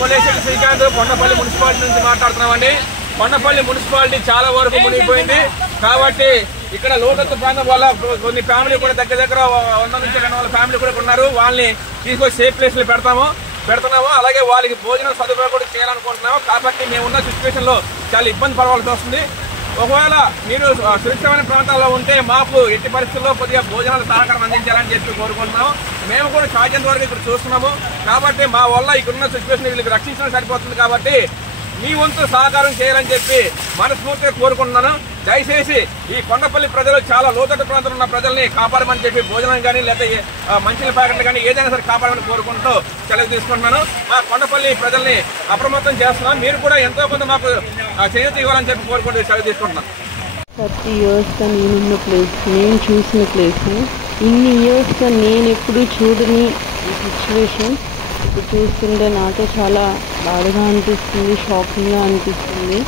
పొలేశెట్టి Srikanth Kondapalli municipality నుంచి మాట్లాడుతున్నామండి. Kondapalli municipality చాలా వరకు మునిగిపోయింది కాబట్టి ఇక్కడ లోతట్టు ప్రాంతం వల్ల కొన్ని ఫ్యామిలీ కూడా దగ్గర 100 నుంచి 200 ఫ్యామిలీ కూడా ఉన్నారు. వాళ్ళని తీసుకొచ్చి సేఫ్ ప్లేస్లో పెడుతున్నాము. అలాగే వాళ్ళకి భోజనం సదుపాయం కూడా చేయాలనుకుంటున్నాము. కాబట్టి మేమున్న సిచ్యువేషన్ లో చాలా ఇబ్బంది పడవలసి వస్తుంది. ఒకవేళ మీరు సురక్షితమైన ప్రాంతాల్లో ఉంటే మాకు ఎట్టి పరిస్థితుల్లో కొద్దిగా భోజనాలు సహకారం అందించాలని చెప్పి కోరుకుంటున్నాము. మేము కూడా సాధ్యంత వరకు ఇక్కడ చూస్తున్నాము. కాబట్టి మా వల్ల ఇక్కడున్న సిచ్యువేషన్ వీళ్ళకి రక్షించడం సరిపోతుంది. కాబట్టి మీ వంతు సహకారం చేయాలని చెప్పి మనస్ఫూర్తిగా కోరుకుంటున్నాను. దయచేసి ఈ కొండపల్లి ప్రజలు చాలా లోతట్టు ప్రాంతంలో ఉన్న ప్రజల్ని కాపాడమని చెప్పి భోజనం కానీ లేదా మంచినీళ్ళ ప్యాకెట్లు కానీ ఏదైనా సరే కాపాడమని కోరుకుంటూ సెలవు తీసుకుంటున్నాను. మా కొండపల్లి ప్రజల్ని అప్రమత్తం చేస్తున్నాం. మీరు కూడా ఎంతో కొంత మాకు చేయూత ఇవ్వాలని చెప్పి కోరుకుంటూ సెలవు తీసుకుంటున్నాను. 30 ఇయర్స్గా నేనున్న ప్లేస్, నేను చూసిన ప్లేస్, ఇన్ని ఇయర్స్గా నేను ఎప్పుడూ చూడని ఈ సిచ్యువేషన్ ఇప్పుడు చూస్తుంటే నాకే చాలా బాధగా అనిపిస్తుంది, షాకింగ్గా అనిపిస్తుంది.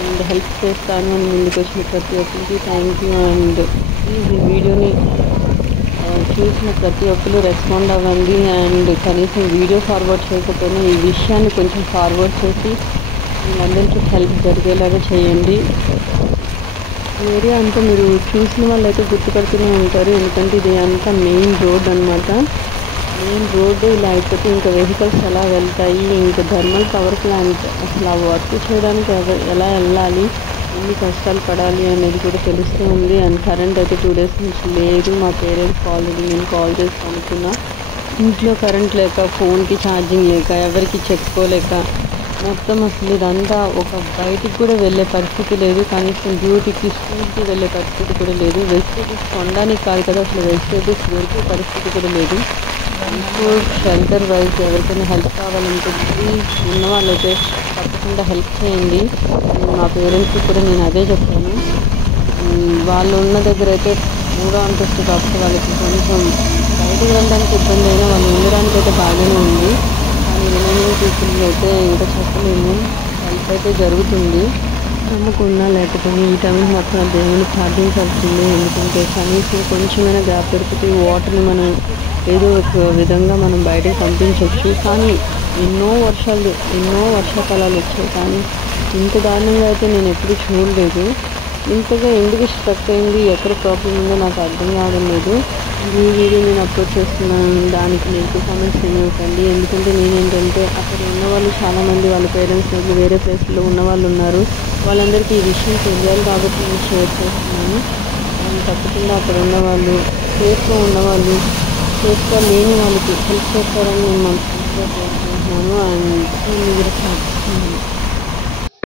అండ్ హెల్ప్ చేస్తాను అని ముందుకు వచ్చిన ప్రతి ఒక్కరికి థ్యాంక్ యూ. అండ్ ప్లీజ్ ఈ వీడియోని చూసిన ప్రతి ఒక్కరు రెస్పాండ్ అవ్వండి. అండ్ కనీసం వీడియో ఫార్వర్డ్ చేయకపోయినా ఈ విషయాన్ని కొంచెం ఫార్వర్డ్ చేసి వీళ్ళందరికీ హెల్ప్ జరిగేలాగా చేయండి. ఏరియా అంతా మీరు చూసిన వాళ్ళైతే గుర్తుపడుతూనే ఉంటారు, ఎందుకంటే ఇది అంతా మెయిన్ రోడ్ అనమాట. మెయిన్ రోడ్డు ఇలా అయిపోతే ఇంకా వెహికల్స్ ఎలా వెళ్తాయి, ఇంకా థర్మల్ పవర్ ప్లాంట్ అసలు ఆ వర్క్ చేయడానికి ఎలా వెళ్ళాలి, ఎన్ని కష్టాలు పడాలి అనేది కూడా తెలుస్తూ ఉంది. అండ్ కరెంట్ అయితే 2 days నుంచి లేదు. మా పేరెంట్స్ ఆల్రెడీ నేను కాల్ చేసి అనుకున్నా, ఇంట్లో కరెంట్ లేక, ఫోన్కి ఛార్జింగ్ లేక, ఎవరికి చెప్పుకోలేక మొత్తం అసలు ఇదంతా ఒక బయటికి కూడా వెళ్ళే పరిస్థితి లేదు. కనీసం డ్యూటీకి, స్కూల్కి వెళ్ళే పరిస్థితి కూడా లేదు. వెజిటేబుల్స్ కొనడానికి కాదు కదా, అసలు వెజిటేబుల్స్ దొరికే పరిస్థితి కూడా లేదు. ఫుడ్ షెల్టర్ వైజ్ ఎవరికైనా హెల్ప్ కావాలంటే ప్లీజ్ ఉన్న వాళ్ళైతే తప్పకుండా హెల్ప్ చేయండి. మా పేరెంట్స్కి కూడా నేను అదే చెప్పాను. వాళ్ళు ఉన్న దగ్గర అయితే 3వ అంతస్తు కాబట్టి వాళ్ళకి కొంచెం బయటకు వెళ్ళడానికి ఇబ్బంది అయినా వాళ్ళు ఉండడానికి అయితే బాగానే ఉంది. కానీ రిమైనింగ్ పీపుల్ అయితే ఇంకా చెప్పలేము, హెల్ప్ అయితే జరుగుతుంది. నమ్మకున్నా లేకపోయినా ఈ టైంలో మాత్రం దేవుని ప్రార్థించాల్సిందే. ఎందుకంటే కనీసం కొంచెమైనా గ్యాప్ దొరికితే వాటర్ని మనం ఏదో ఒక విధంగా మనం బయటకు పంపించవచ్చు. కానీ ఎన్నో వర్షాకాలాలు వచ్చాయి, కానీ ఇంత దారుణంగా అయితే నేను ఎప్పుడూ చూడలేదు. ఇంతగా ఎందుకు స్ట్రక్ అయింది, ఎక్కడ ప్రాబ్లం ఉందో నాకు అర్థం కావడం లేదు. ఈ వీడియో నేను అప్లోడ్ చేస్తున్నాను, దానికి నెగిటివ్ కామెంట్స్ ఏమివ్వకండి. ఎందుకంటే నేనేంటంటే అక్కడ ఉన్న వాళ్ళు చాలామంది వాళ్ళ పేరెంట్స్ దగ్గర వేరే ప్లేస్లో ఉన్న వాళ్ళు ఉన్నారు. వాళ్ళందరికీ ఈ విషయం తెలియాలి కాబట్టి నేను షేర్ చేస్తున్నాను. తప్పకుండా అక్కడ ఉన్నవాళ్ళు, సేఫ్గా ఉన్నవాళ్ళు, సేఫ్గా లేని వాళ్ళకి హెల్ప్ చేస్తారని నేను మనస్ఫూర్తిగా కోరుకుంటున్నాను. అండ్ మీరు